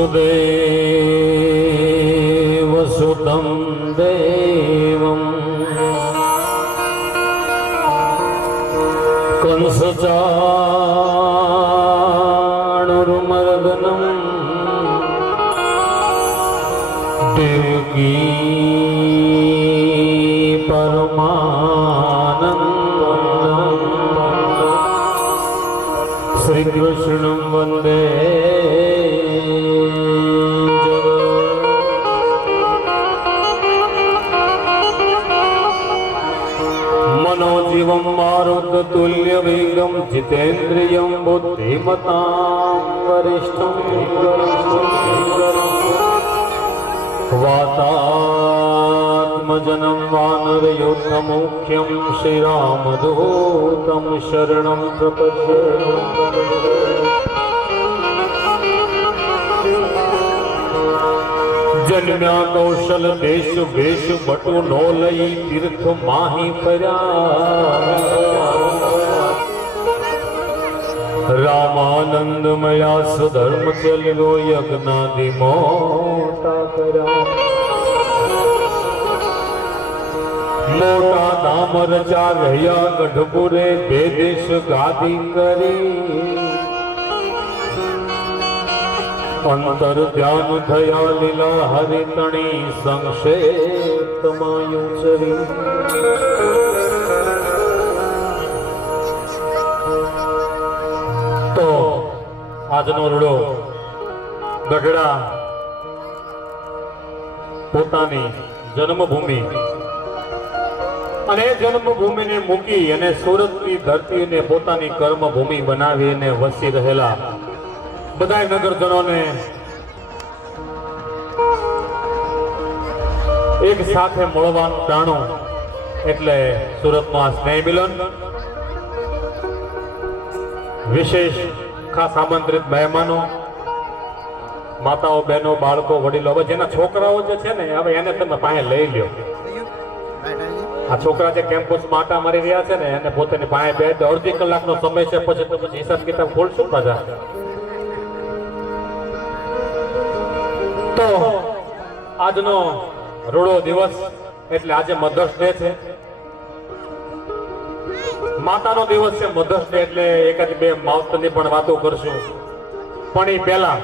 वसुदेवसुतं देवं कंसचाणूरमर्दनं देवकी परमानन्दं श्रीकृष्णं वन्दे मनोजीवं मारुततुल्यवेगं जितेन्द्रियं बुद्धिमतां वरिष्ठं वातात्मजनं वानरयोद्धमुख्यं श्रीरामदूतं शरणं प्रपद्ये। जन्म्या कौशल देश वेश बटु नो लई तीर्थ माही फर्या रामानंदमया सुधर्म चल्यो यज्ञादि मोटा कर्या मोटा नाम रचा રહ્યા ગઢપુરે બે દેશ ગાદી કરી अंतर ध्यान थया लीला हरितणी संक्षेप मायुचरी। तो આજનો રૂડો ગઢડા પોતાની જન્મભૂમિ અને જન્મભૂમિને મૂકી અને સુરતની ધરતીને પોતાની કર્મભૂમિ બનાવી અને વસી રહેલા બધા નગરજનોને એક સાથે મળવાનું ટાણું એટલે સુરતમાં સ્નેહ મિલન વિશેષ ખાસ આમંત્રિત મહેમાનો માતાઓ બહેનો બાળકો વડીલો હવે જેના છોકરાઓ જે છે ને હવે એને તમે પાસે લઈ લ્યો આ છોકરા જે કેમ્પસમાં આટા મારી રહ્યા છે ને એને પોતાની પાસે બે અડધી કલાકનો સમય છે પછી હિસાબ કિતાબ ખોલશું પાછા તો આજનો રૂડો દિવસ એટલે આજે મધર્સ ડે છે માતાનો દિવસ છે મધર્સ ડે એટલે એકાદ બે માવતરની પણ વાતો કરશું પણ એ પહેલા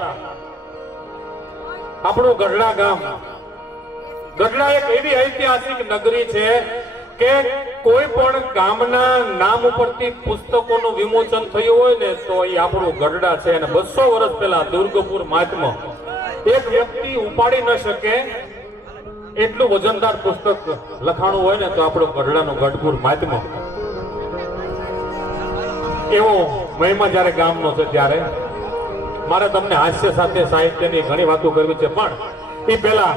આપણું ગઢડા ગામ ગઢડા એક એવી ઐતિહાસિક નગરી છે કે કોઈ પણ ગામના નામ ઉપરથી પુસ્તકોનું વિમોચન થયું હોય ને તો એ આપણું ગઢડા છે અને 200 વર્ષ પહેલા દુર્ગપુર મહાત્મા એક વ્યક્તિ ઉપાડી ન શકે એટલું વજનદાર પુસ્તક લખાણું હોય ને તો આપણું ગઢડાનું ગઢપુર મહાત્મા એવો મહિમા જયારે ગામનો છે ત્યારે મારે તમને હાસ્ય સાથે સાહિત્યની ઘણી વાતો કરવી છે પણ એ પહેલા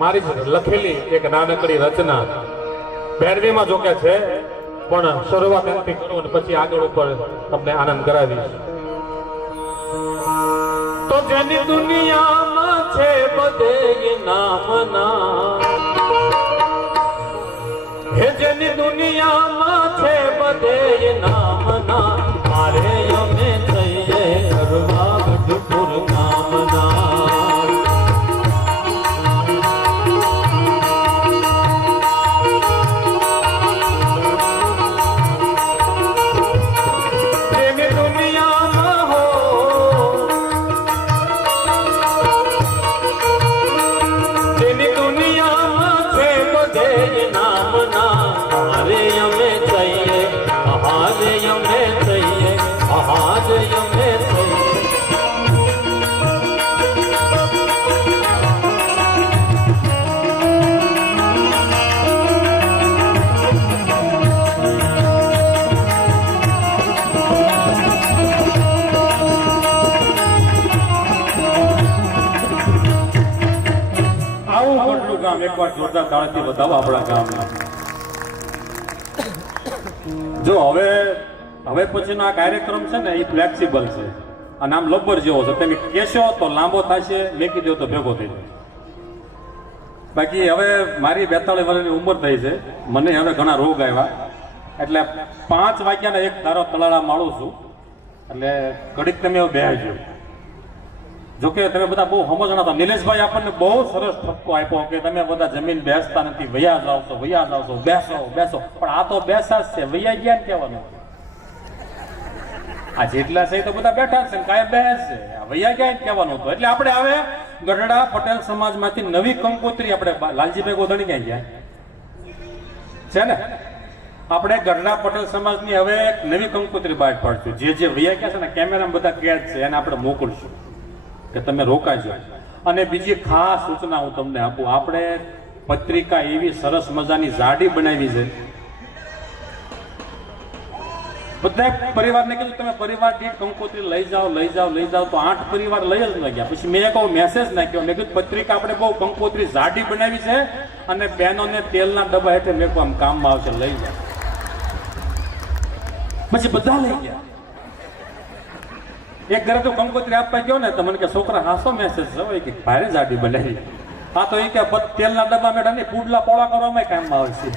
મારી લખેલી એક નાનકડી રચના ભેરવીમાં જોકે છે પણ શરૂઆત એમથી કરું અને પછી આગળ ઉપર તમને આનંદ કરાવીશ તો જેની દુનિયામાં છે બધે નામના હે જેની દુનિયામાં છે બધે નામના મારે અમે થઈએ કરવા ગઢપુર નામના એકવાર જોરદાર તાળીથી બતાવો આપણા ગામના જો હવે પછીનો આ કાર્યક્રમ છે ને એ ફ્લેક્સિબલ છે અને આમ લબ્બર જેવો છે તમે કહેશો તો લાંબો થશે મેકી દો તો ભેગો થઈ જાય બાકી હવે મારી 42 વર્ષની ઉંમર થઈ છે મને હવે ઘણા રોગ આવ્યા એટલે 5 વાગ્યાના એક ધારો તળાળા માળું છું એટલે ઘડીક તમે બેસજો જોકે તમે બધા બહુ સમજણા હતા. નિલેશભાઈ આપણને બહુ સરસ ઠપકો આપ્યો કે તમે બધા જમીન બેસતા નથી, વૈયા જાવ છો, બેસો બેસો. પણ આ તો બેસા જ છે, વૈયા ગયા ને કહેવાનું. આ જેટલા છે તો બધા બેઠા છે, કાંઈ બેસ છે, વૈયા ગયા જ કહેવાનું હતું. એટલે આપણે હવે ગઢડા પટેલ સમાજમાંથી નવી કંકોત્રી આપણે લાલજીભાઈ ગોધણી ક્યાં ગયા છે ને, આપણે ગઢડા પટેલ સમાજની હવે એક નવી કંકોત્રી બહાર પાડશું. જે વૈયા ગયા છે ને કેમેરામાં બધા કેદ છે એને આપણે મોકલશું કે તમે રોકાજો. અને બીજી ખાસ સૂચના હું તમને આપું, આપણે પત્રિકા એવી સરસ મજાની જાડી બનાવી છે. બધા પરિવારને કીધું તમે પરિવાર દીઠ કંકોત્રી લઈ જાઓ તો 8 પરિવાર લઈ જ ન ગયા. પછી મેં એક મેસેજ નાખ્યો, મેં કીધું પત્રિકા આપણે બહુ કંકોત્રી જાડી બનાવી છે અને બહેનોને તેલના ડબ્બા હેઠળ મેં આમ કામમાં આવશે, લઈ જાઓ. પછી બધા લઈ ગયા. એક ઘરે તો કંકોત્રી આપવા ગયો ને તો મને કે છોકરા હાસો મેસેજ છે કે ભારે જાડી બનાવી. હા તો એ કે તેલના ડબ્બા મેળા નહીં, પુડલા પોળા કરવામાં કામમાં આવશે.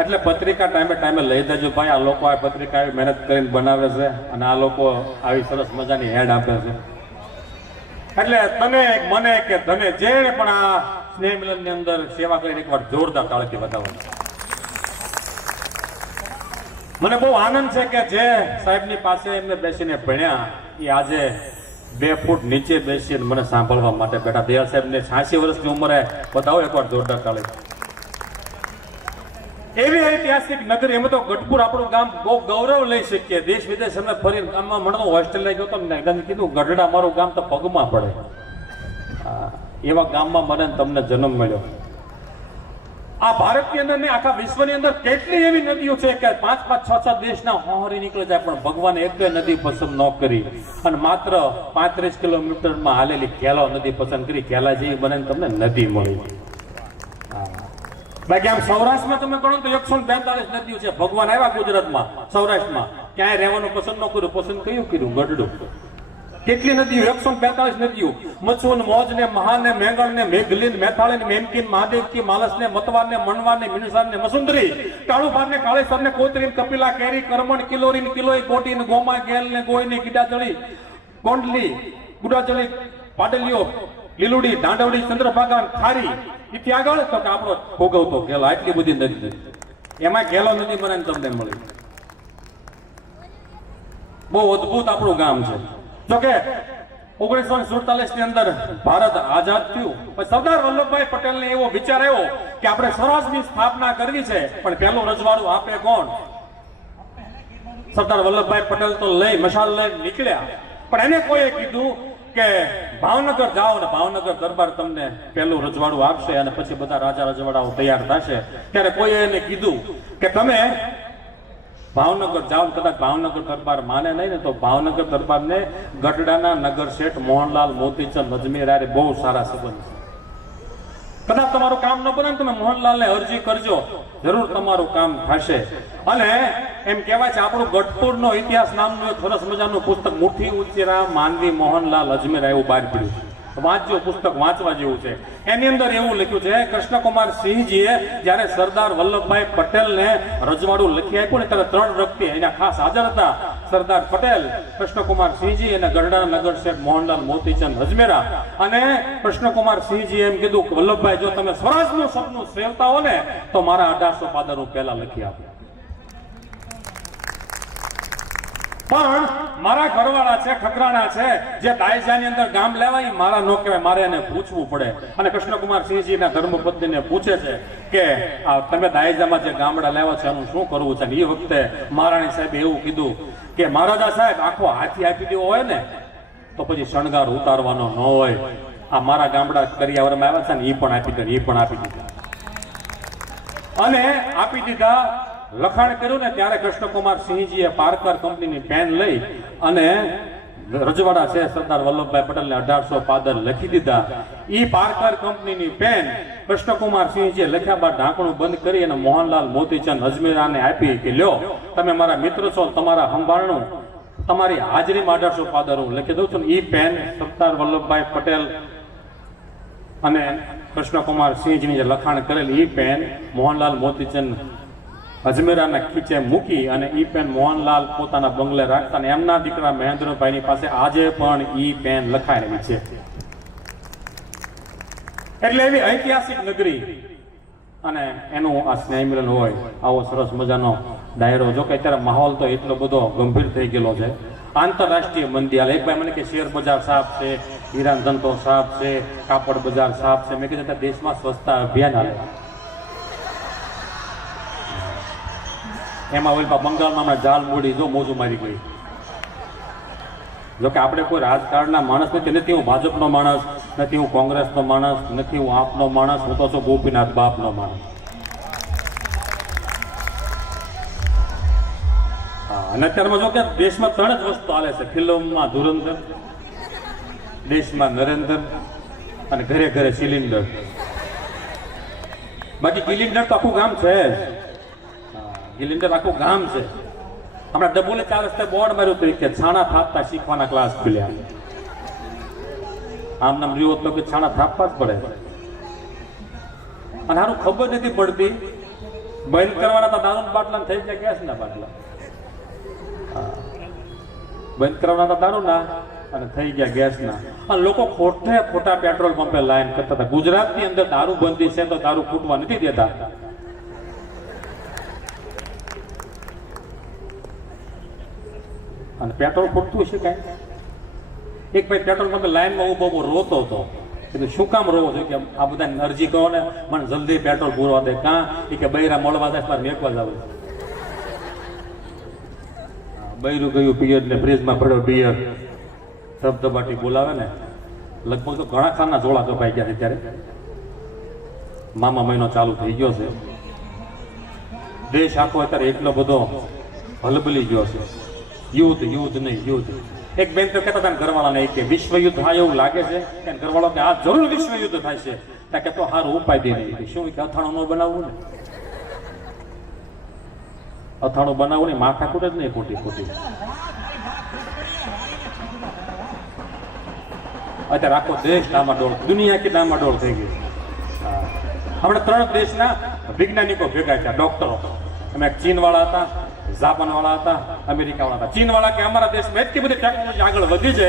એટલે પત્રિકા ટાઈમે લઈ દેજો ભાઈ. આ લોકો આ પત્રિકા આવી મહેનત કરીને બનાવે છે અને આ લોકો આવી સરસ મજાની હેડ આપે છે. એટલે તને મને કે ધને જેણે પણ આ સ્નેહ મિલન ની અંદર સેવા કરીને એકવાર જોરદાર તાળીથી વધાવવાનું. મને બહુ આનંદ છે કે જે સાહેબની પાસે એમને બેસીને ભણ્યા એ આજે 2 ફૂટ નીચે બેસીને મને સાંભળવા માટે બેઠા. દયાળ સાહેબને 86 વર્ષની ઉંમરે બતાવો એકવાર જોરદાર તાળી. એવી ઐતિહાસિક નગરી, એમાં તો ગઢપુર આપણું ગામ બહુ ગૌરવ લઈ શકીએ. દેશ વિદેશ અમે ફરી ગામમાં મને હોસ્ટેલ લઈ ગયો તો ને કીધું ગઢડા મારું ગામ તો પગમાં પડે. એવા ગામમાં મને તમને જન્મ મળ્યો. આ ભારતની અંદર ને આખા વિશ્વની અંદર કેટલી એવી નદીઓ છે કે 5-5, 6-6 દેશના હોહરી નીકળી જાય, પણ ભગવાને એક નદી પસંદ ન કરી અને માત્ર 35 કિલોમીટરમાં હાલેલી કેલા નદી પસંદ કરી. કેલા જેવી બને તમને નદી મળી. બાકી આમ સૌરાષ્ટ્રમાં તમે ગણો તો 142 નદીઓ છે. ભગવાન આવ્યા ગુજરાતમાં, સૌરાષ્ટ્રમાં ક્યાંય રહેવાનું પસંદ ન કર્યું. પસંદ કયું કર્યું? ગઢડું. કેટલી નદીઓ? 142 નદીઓ. મચ્છુન, મોજ ને, મહા ને, મેંગણ ને, મેઘલીન, મેથાળી ને, મેમકીન, મહાદેવકી, માલસ ને, મતવાર ને, મણવાર ને, મિનસાર ને, મસુંદરી, કાળુભાર ને, કાળેસર ને, કોતરી, કપિલા, કેરી, કરમણ, કિલોરી ને, કિલોઈ, કોટી ને, ગોમા, ગેલ ને, ગોઈ ને, ગીડાચળી, ગોંડલી, ગુડાચળી, પાડલીઓ, લીલુડી, દાંડવડી, ચંદ્રભાગા, ખારી, એથી આગળ તો કે આપણો ભોગવતો ગેલો. આટલી બધી નદી, એમાં ગેલો નદી મને તમને મળી. બહુ અદભુત આપણું ગામ છે. જોકે 1947 ની અંદર ભારત આઝાદ થયું પછી સરદાર વલ્લભભાઈ પટેલને એવો વિચાર આવ્યો કે આપણે સ્વરાજની સ્થાપના કરવી છે, પણ પહેલું રજવાડું આપે કોણ? સરદાર વલ્લભભાઈ પટેલ તો લઈ મશાલ લઈ નીકળ્યા, પણ એને કોઈએ કીધું કે ભાવનગર જાઓ ને ભાવનગર દરબાર તમને પહેલું રજવાડું આપશે અને પછી બધા રાજા રજવાડાઓ તૈયાર થશે. ત્યારે કોઈએ એને કીધું કે તમે ભાવનગર જાઓ. કદાચ ભાવનગર દરબાર માને નહીં ને તો ભાવનગર દરબારને ગઢડાના નગર શેઠ મોહનલાલ મોતીચંદ અજમેર હારે બહુ સારા સંબંધ છે. કદાચ તમારું કામ ન બને તમે મોહનલાલને અરજી કરજો, જરૂર તમારું કામ થશે. અને એમ કહેવાય છે આપણું ગઢપુરનો ઇતિહાસ નામનું એક સરસ મજાનું પુસ્તક મુઠ્ઠી ઉચેરા માનવી મોહનલાલ અજમેર એવું બહાર પડ્યું છે. વાંચજો, પુસ્તક વાંચવા જેવું છે. એની અંદર એવું લખ્યું છે કૃષ્ણકુમાર સિંહજીએ જ્યારે સરદાર વલ્લભભાઈ પટેલને રજવાડું લખી આપ્યું ને ત્યારે 3 વ્યક્તિ એના ખાસ હાજર હતા. સરદાર પટેલ, કૃષ્ણકુમાર સિંહજી અને ગઢડા નગર શેઠ મોહનલાલ મોતીચંદ અજમેરા. અને કૃષ્ણકુમાર સિંહજી એમ કીધું કે વલ્લભભાઈ જો તમે સ્વરાજનું સપનું સેવતા હો ને તો મારા 1800 પાદર હું પહેલા લખી આપું. પણ મારા ઘરવાળા છે, ખકરાણા છે, જે દાયજાની અંદર ગામ લેવાય મારા નો કહેવાય, મારે એને પૂછવું પડે. અને કૃષ્ણકુમાર સિંહજીના ધર્મપત્નીને પૂછે છે કે તમે દાયજામાં જે ગામડા લેવા છે એનું શું કરવું છે? એ વખતે મહારાણી સાહેબ એવું કીધું કે મહારાજા સાહેબ આખો હાથી આપી દેવો હોય ને તો પછી શણગાર ઉતારવાનો ન હોય. આ મારા ગામડા કરિયાવરમાં આવ્યા છે ને એ પણ આપી દે, એ પણ આપી દીધા. અને આપી દીધા. લખાણ કર્યું ને ત્યારે કૃષ્ણકુમાર સિંહજીએ પારકર કંપનીની પેન લઈ અને રજવાડા છે સરદાર વલ્લભભાઈ પટેલને 1800 પાદર લખી દીધા. ઈ પારકર કંપનીની પેન કૃષ્ણકુમાર સિંહજીએ લખ્યા બાદ ઢાંકણું બંધ કરી અને મોહનલાલ મોતીચંદ અજમેરાને આપી કે લ્યો તમે મારા મિત્ર છો, તમારા સંભાળનું તમારી હાજરીમાં 1800 પાદર હું લખી દઉં છું. ઈ પેન સરદાર વલ્લભભાઈ પટેલ અને કૃષ્ણકુમાર સિંહજીની જે લખાણ કરેલ ઈ પેન મોહનલાલ મોતીચંદ અજમેરાના ખીચે મૂકી અને ઈ પેન મોહનલાલ પોતાના બંગલે રાખતા અને એમના દીકરા મહેન્દ્રભાઈની પાસે આજે પણ ઈ પેન લખાયેલી છે. એટલે એવી ઐતિહાસિક નગરી અને એનું આ સ્નેહ મિલન હોય આવો સરસ મજાનો ડાયરો. જો કે અત્યારે માહોલ તો એટલો બધો ગંભીર થઈ ગયેલો છે. આંતરરાષ્ટ્રીય મંદી હાલે. એક ભાઈ મને કે શેર બજાર સાફ છે, હીરાન ધંધો સાફ છે, કાપડ બજાર સાફ છે. મેં કીધું દેશમાં સ્વચ્છતા અભિયાન હાલે. એમાં ઓલી બંગાળમાં હમણાં જાલ મૂડી જો મોજું મારી ગઈ. જોકે આપણે કોઈ રાજકારણના માણસ નથી. નથી હું ભાજપનો માણસ, નથી હું કોંગ્રેસનો માણસ, નથી હું આપનો માણસ. હું તો છું ગોપીનાથ બાપનો માણસ. અને અત્યારમાં જો કે દેશમાં 3 જ વસ્તુ હાલે છે. ફિલ્મમાં ધુરંધર, દેશમાં નરેન્દ્ર અને ઘરે ઘરે સિલિન્ડર. બાકી સિલિન્ડર તો આખું ગામ છે જ. સિલિન્ડર આખું ગામ છે. હમણાં ડબોલે 4 રસ્તે બોર્ડ માર્યું હતું કે છાણા થાપતા શીખવાના ક્લાસ ખુલ્યા. આમ નામ રહ્યું તો કે છાણા થાપવા જ પડે. અને હારું ખબર નથી પડતી બંધ કરવાના તો દારૂના બાટલા થઈ જાય ગેસના બાટલા. બંધ કરવાના તો દારૂના અને થઈ ગયા ગેસના. અને લોકો ખોટા પેટ્રોલ પંપે લાઈન કરતા હતા. ગુજરાતની અંદર દારૂ બંધી છે તો દારૂ ફૂટવા નથી દેતા. અને પેટ્રોલ ફૂટતું છે કાંઈ. એક ભાઈ પેટ્રોલ પંપે લાઈનમાં ઉભો રોતો હતો. કીધું શું કામ રોવો છો? કે આ બધા અરજી કરો ને મને જલ્દી પેટ્રોલ પૂરવા દે. કાં કે બૈરા મળવા જાય મારે મેકવા જ આવે. બૈરું ગયું પિયર ને ફ્રીજમાં પડ્યો બિયર ધબધબાટી બોલાવે ને. લગભગ તો ઘણા ખાના જોડા કપાઈ ગયા છે. ત્યારે મામા મહિનો ચાલુ થઈ ગયો છે. દેશ આખો અત્યારે એટલો બધો હલબલી ગયો છે. યુદ્ધ નહીં યુદ્ધ. એક બેન તો કહેતા હતા ઘરવાળાને કે વિશ્વ યુદ્ધ થાય એવું લાગે છે. કે ઘરવાળો કે આ જરૂર વિશ્વ યુદ્ધ થાય છે. ત્યાં કે તો સારું ઉપાય દે નહીં. શું કે અથાણું ન બનાવવું ને? અથાણું બનાવવું ને માથા કૂટે જ નહીં ખોટી. અત્યારે આખો દેશ ડામાડોળ, દુનિયા કે ડામાડોળ થઈ ગઈ. હમણાં 3 દેશના વૈજ્ઞાનિકો ભેગા થયા, ડોક્ટરો. અમે ચીન વાળા હતા, જાપાન વાળા હતા, અમેરિકા વાળા હતા. ચીન વાળા કે અમારા દેશમાં એટલી બધી ટેકનોલોજી આગળ વધી છે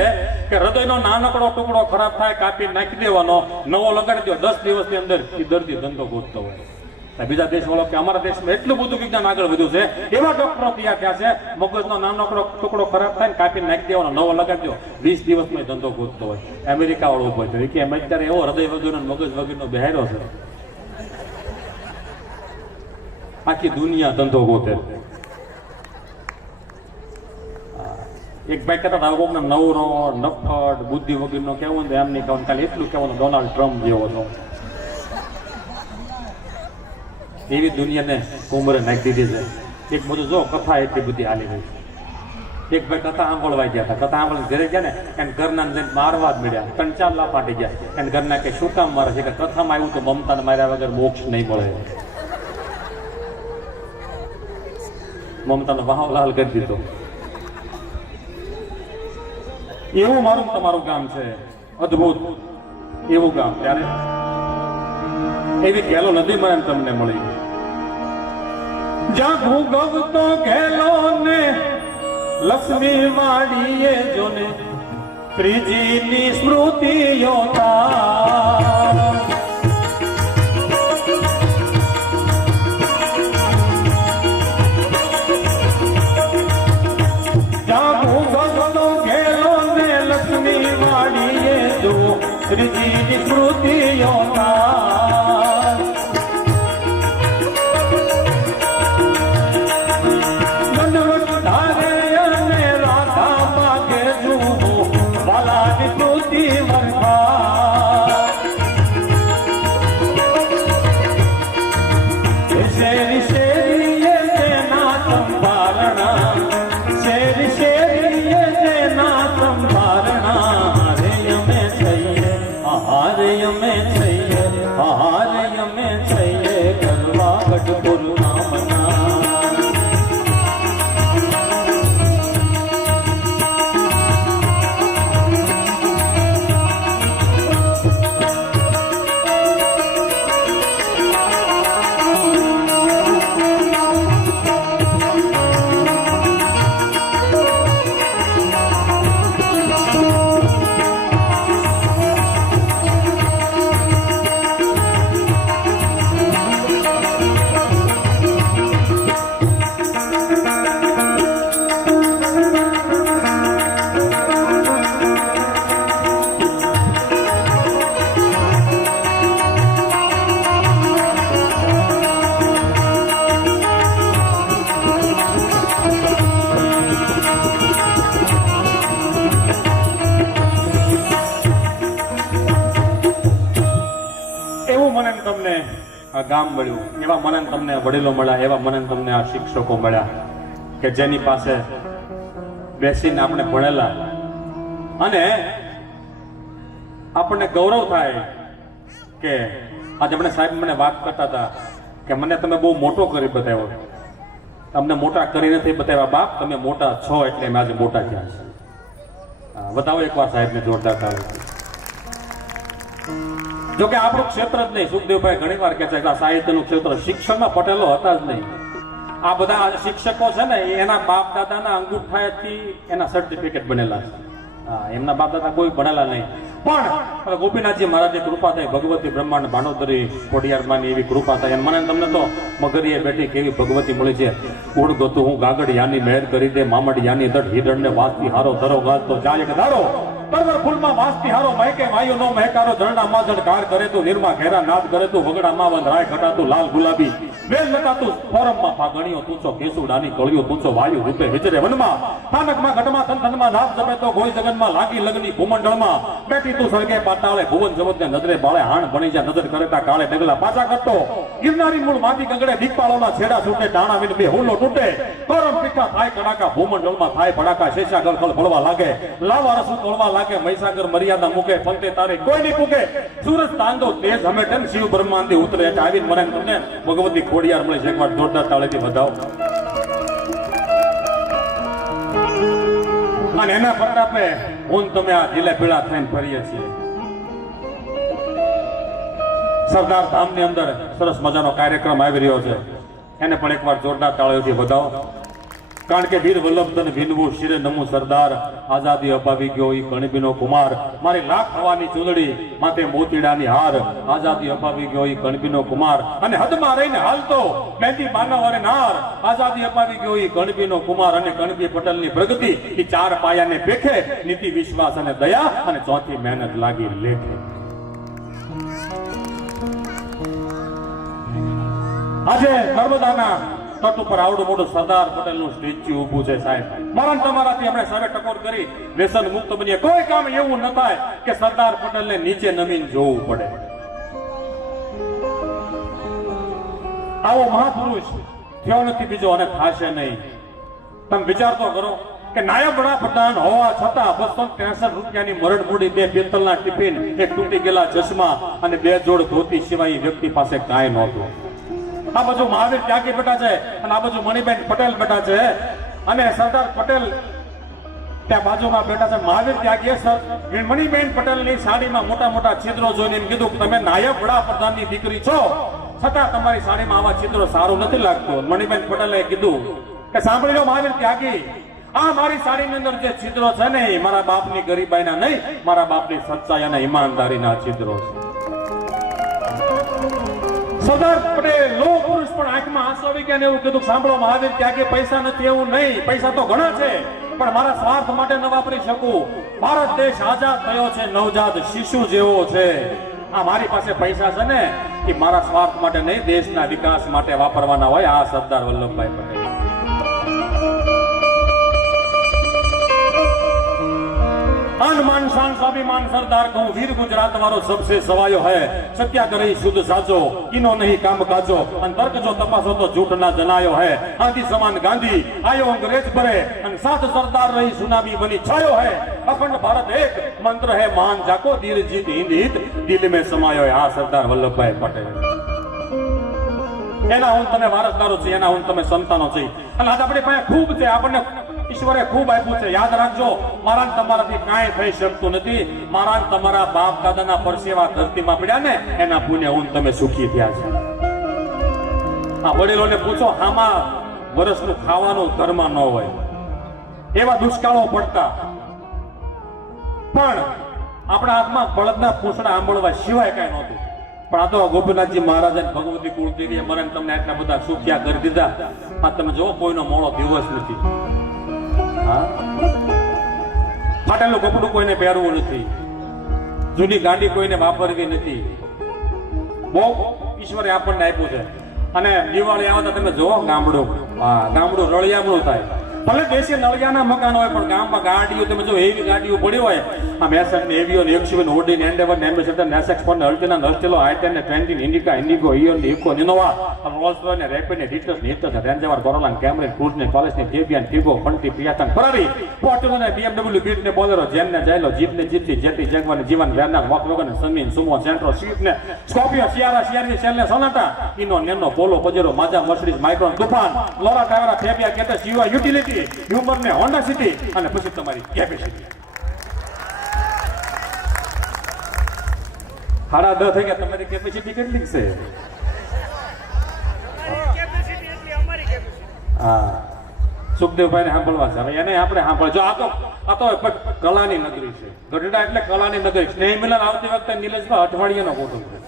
કે હૃદયનો નાનકડો ટુકડો ખરાબ થાય કાપી નાખી દેવાનો, નવો લગાડી દો, 10 દિવસની અંદર એ દર્દી ધંધો ગોતતો હોય. બીજા દેશ વાળો કે અમારા દેશમાં એટલું બધું વિજ્ઞાન આગળ વધ્યું છે, એવા ડોક્ટરો તૈયાર થયા છે, મગજનો નાનકડો ટુકડો ખરાબ થાય ને કાપી નાખી દેવાનો, નવો લગાડી દો, 20 દિવસમાં ધંધો ગોતતો હોય. અમેરિકા વાળો ઉભો છે કે એમ અત્યારે એવો હૃદય વગરનો મગજ વગરનો બેહારો છે. આખી દુનિયા ધંધો ગોતે. એક ભાઈ કહેતા હતા કોકને નવરો નફટ બુદ્ધિ વગરનો કેવું ને એમ નહીં કહેવાનું, ખાલી એટલું કહેવાનું ડોનાલ્ડ ટ્રમ્પ જેવો હતો. એવી દુનિયાને કુંભરે નાખી દીધી છે. એક બધું જો કથા એટલી બધી હાલી ગઈ. એક ભાઈ કથા સાંભળવા ગયા હતા. કથા સાંભળીને ઘરે ગયા ને એને ઘરના જઈને મારવા જ મળ્યા. 3-4 લાફા થઈ ગયા. એને ઘરના કે શું કામ મારે છે? કે કથામાં આવ્યું તો મમતાને માર્યા વગર મોક્ષ નહીં મળે. મમતાનો વાહો લાલ કરી દીધો. એવું મારું તમારું ગામ છે, અદ્ભુત એવું ગામ. ત્યારે એવી ઘેલો નદી મને તમને મળી. જ્યાં ભૂગવતો ઘેલો ને લક્ષ્મી વાડીએ જોને ત્રીજીની સ્મૃતિઓ શ્રીજીની સ્મૃતિઓ દંડવત ધારે અને રાધા માગે જુઓ વાલાની સ્મૃતિ વરખા. શેરી શેરીએ તેના સંભારણા, શેરી શેરીએ તેના સંભારણા. અમે થઈએ મને ને તમને આ ગામ મળ્યું, એવા મને ને તમને વડીલો મળ્યા, એવા મને ને તમને આ શિક્ષકો મળ્યા કે જેની પાસે બેસીને આપણે ભણેલા અને આપણને ગૌરવ થાય કે આજે આપણે સાહેબ મને વાત કરતા હતા કે મને તમે બહુ મોટો કરી બતાવ્યો, તમને મોટા કરી નથી બતાવ્યા બાપ, તમે મોટા છો એટલે અમે આજે મોટા થયા છે. બતાવો એકવાર સાહેબને જોરદાર તાળી. જો કે આપણું ક્ષેત્ર જ નહીં, સુખદેવભાઈ ઘણી વાર કહે છે કે આ સાહિત્યનું ક્ષેત્ર, શિક્ષણમાં પટેલો હતા જ નહીં. આ બધા શિક્ષકો છે ને એના બાપ દાદાના અંગૂઠાથી એના સર્ટિફિકેટ બનેલા છે. એમના બાપ દાદા કોઈ ભણેલા નહીં, પણ ગોપીનાથજી મહારાજની કૃપા થઈ, ભગવતી બ્રહ્માંડ ભાણોદરી ખોડિયારમાંની એવી કૃપા થાય. મને તમને તો મગરીએ બેઠી કેવી ભગવતી મળી છે. ઉડ ગતું હું ગાગડ યાની મહેર કરી દે, મામડ યાની દઢ હિરણને વાસતી હારો ધરો ગાલતો જાય કે દાડો બરબર ફૂલમાં વાસતી હારો મહેકે વાયુ નો મહેકારો ઝરણા માજડ કાર કરે તું, નિર્મા ઘેરા નાદ કરે તું, વગડા માવંદ રાય ઘટાતું લાલ ગુલાબી વેલ લટાતું, ફોરમમાં ફાગણીઓ તુંચો કેસુડાની કળિયો તુંચો વાયુ રૂપે વિચરે વનમાં, સ્થાનકમાં ઘટમાં થનથનમાં નાદ જપે તો ગોઈ જગનમાં લાગી લગની ભૂમંડળમાં, બેઠી તું સળગે પાતાળે ભુવન જગતને નજરે બાળે, હાણ બની જા નજર કરેતા કાળે ડગલા પાછા કરતો, ગિરનારી મૂળ માટી ગગડે દીકપાળોના છેડા છૂટે, ટાણા વિન બે હુલ્લો તૂટે, કોરમ પીઠા થાય કડાકા, ભૂમંડળમાં થાય ભડાકા, શેષા ગળખળ ભળવા લાગે, લાવા રસુ તોડવા લાગે, મહીસાગર મર્યાદા મૂકે, પંતે તારે કોઈ નહીં પૂકે, સૂરજ તાંડો તેજ હમે તેમ શિવ બ્રહ્માંડી ઉતરે. એટલે આવીને મને તમને ભગવતી ખોડિયાર મળે છે. એકવાર જોરદાર તાળીથી વધાવો. અને એના પ્રતાપે હું તમે આ દિલે પીળા થઈને ફરીએ છીએ. સરદાર ધામની અંદર સરસ મજાનો કાર્યક્રમ આવી રહ્યો છે, એને પણ એકવાર જોરદાર તાળીઓથી વધાવો. કારણ કે વીર વલ્લભધન વિનવું શિરે નમું સરદાર, આઝાદી અપાવી ગયો ઈ કણબીનો કુમાર, મારી લાખ હવાની ચૂંદડી માથે મોતીડાની હાર, આઝાદી અપાવી ગયો ઈ કણબીનો કુમાર, અને હદમાં રહીને હાલતો મહેંદી માનવ અરે નાર, આઝાદી અપાવી ગયો ઈ કણબીનો કુમાર, અને કણબી પટેલની પ્રગતિ ઈ ચાર પાયાને પેખે, નીતિ વિશ્વાસ અને દયા, અને ચોથી મહેનત લાગી લેખે. આજે નર્મદાના તટ ઉપર આવડું મોટું સરદાર પટેલનું સ્ટેચ્યુ ઊભું છે. સાહેબ મારા તમારાથી આપણે સાહેબ ટકોર કરી વ્યસન મુક્ત બનીએ. કોઈ કામ એવું ન થાય કે સરદાર પટેલને નીચે નમીન જોવું પડે. આવો મહાપુરુષ થયો નથી બીજો અને થશે નહીં. તમે વિચાર તો કરો કે નાયબ વડાપ્રધાન હોવા છતાં 263 રૂપિયાની મરડ મૂડી, 2 પિત્તળના ટિફિન, 1 તૂટી ગયેલા ચશ્મા અને 2 જોડ ધોતી સિવાય વ્યક્તિ પાસે કાંઈ નહોતું. આ બાજુ મહાવીર ત્યાગી બેઠા છે અને આ બાજુ મણિબેન પટેલ બેઠા છે, અને સરદાર પટેલ ત્યાં બાજુમાં બેઠા છે. મહાવીર ત્યાગીએ મણિબેન પટેલની સાડીમાં મોટા મોટા છિદ્રો જોઈને એમ કીધું કે તમે નાયબ વડાપ્રધાનની દીકરી છો છતાં તમારી સાડીમાં આવા છિદ્રો સારું નથી લાગતું. મણિબેન પટેલે કીધું કે સાંભળી લો મહાવીર ત્યાગી, આ મારી સાડીની અંદર જે છિદ્રો છે ને એ મારા બાપની ગરીબાઈના નહીં, મારા બાપની સચ્ચાઈ અને ઈમાનદારીના છિદ્રો છે. સરદાર પટેલ લોહ પુરુષ પણ આંખમાં આંસુ આવી ગયા ને એવું કીધું, સાંભળો મહાવીર ત્યાગે પૈસા નથી એવું નહીં, પૈસા તો ઘણા છે પણ મારા સ્વાર્થ માટે ન વાપરી શકું. ભારત દેશ આઝાદ થયો છે નવજાત શિશુ જેવો છે. આ મારી પાસે પૈસા છે ને એ મારા સ્વાર્થ માટે નહીં, દેશના વિકાસ માટે વાપરવાના હોય. આ સરદાર વલ્લભભાઈ પટેલ. आन मान शान स्वाभिमान सरदार कहूं, वीर गुजरात वारो सबसे सवायो है, सत्याग्रही शुद्ध साचो, इनो नहीं काम काचो, अन तर्क जो तपासो तो झूठ ना जनायो है. आदि समान गांधी आयो अंग्रेज परे, अन साथ सरदार रही सुनामी बनी छायो है. अखंड भारत एक मंत्र है महान जाको, दिल जीत हिंद हित दिल में समायो है. आ सरदार वल्लभभाई पटेल. एना હું તમે વારસદારો છે, એના હું તમે સંતાનો છે, અને આજ આપણી પાસે ખૂબ છે, આપણને ઈશ્વરે ખૂબ આપ્યું છે. યાદ રાખજો, મારા તમારાથી કાંઈ થઈ શકતું નથી. મારા તમારા બાપ દાદાના પરસેવા ધરતીમાં પડ્યા ને એના પુણ્ય હું તમે સુખી થયા છે. આ વડીલોને પૂછો, આમાં વર્ષનું ખાવાનું ઘરમાં ન હોય, એવા દુષ્કાળો પડતા, પણ આપણા હાથમાં બળદના પૂંછડા આંબળવા સિવાય કાંઈ નહોતું. પણ આ તો ગોપીનાથજી મહારાજ અને ભગવતી કુળદેવીએ મને તમને આટલા બધા સુખ્યા કરી દીધા. આ તમે જો કોઈનો મોડો દિવસ નથી. ફાટેલું કપડું કોઈને પહેરવું નથી, જૂની ગાડી કોઈને વાપરવી નથી. બહુ ઈશ્વરે આપણને આપ્યું છે. અને દિવાળી આવે તો તમે જોવો ગામડું, ગામડું રળિયામણું થાય. ભલે દેશી નળિયાના મકાન હોય પણ ગામમાં ગાડીઓ તમે જો એવી ગાડીઓ પડી હોય આ મેસન ને એવીઓ ને એક્સયુવી ઓડી ને એન્ડેવર ને એમ્બેસેડર ને એસએક્સ ફોન ને અલ્ટિના નર્ચેલો આઈ10 ને 20 ઇન્ડિકા ઇન્ડિગો ઇયોન ને ઇકો ઇનોવા રોલ્સ રોયસ ને રેપિડ ને ડિટર્સ ને ઇટર્સ ને રેન્જર કોરોલા ને કેમરી ક્રૂઝ ને કોલેજ ને જેબિયન ટીગો ફંટી પિયાતન ફરારી ફોર્ચ્યુનર ને BMW બીટ ને બોલેરો જેન ને જાયલો જીપ ને જીપસી જેટી જેગવાન ને જીવન વેરના વોકવેગન ને સમીન સુમો સેન્ટ્રો સ્વીટ ને સ્કોર્પિયો સિયારા સિયારી શેલ ને સોનાટા ઇનો નેનો પોલો પજેરો માજા મર્સિડીઝ માઇક્રોન તુફાન લોરા ટાવરા ફેબિયા કેટસ યુવા યુટિલિટી હ્યુમર ને હોન્ડા સિટી અને પછી તમારી કેપેસિટી 10:30 થઈ ગયા તમારી કેપેસિટી કેટલી છે હા સુખદેવભાઈ ને સાંભળવા છે હવે એને આપણે સાંભળ જો આ તો કલાની નગરી છે ગઢડા એટલે કલાની નગરી સ્નેહ મિલન આવતી વખતે નિલેશભાઈ અઠવાડિયાનો કુટુંબ છે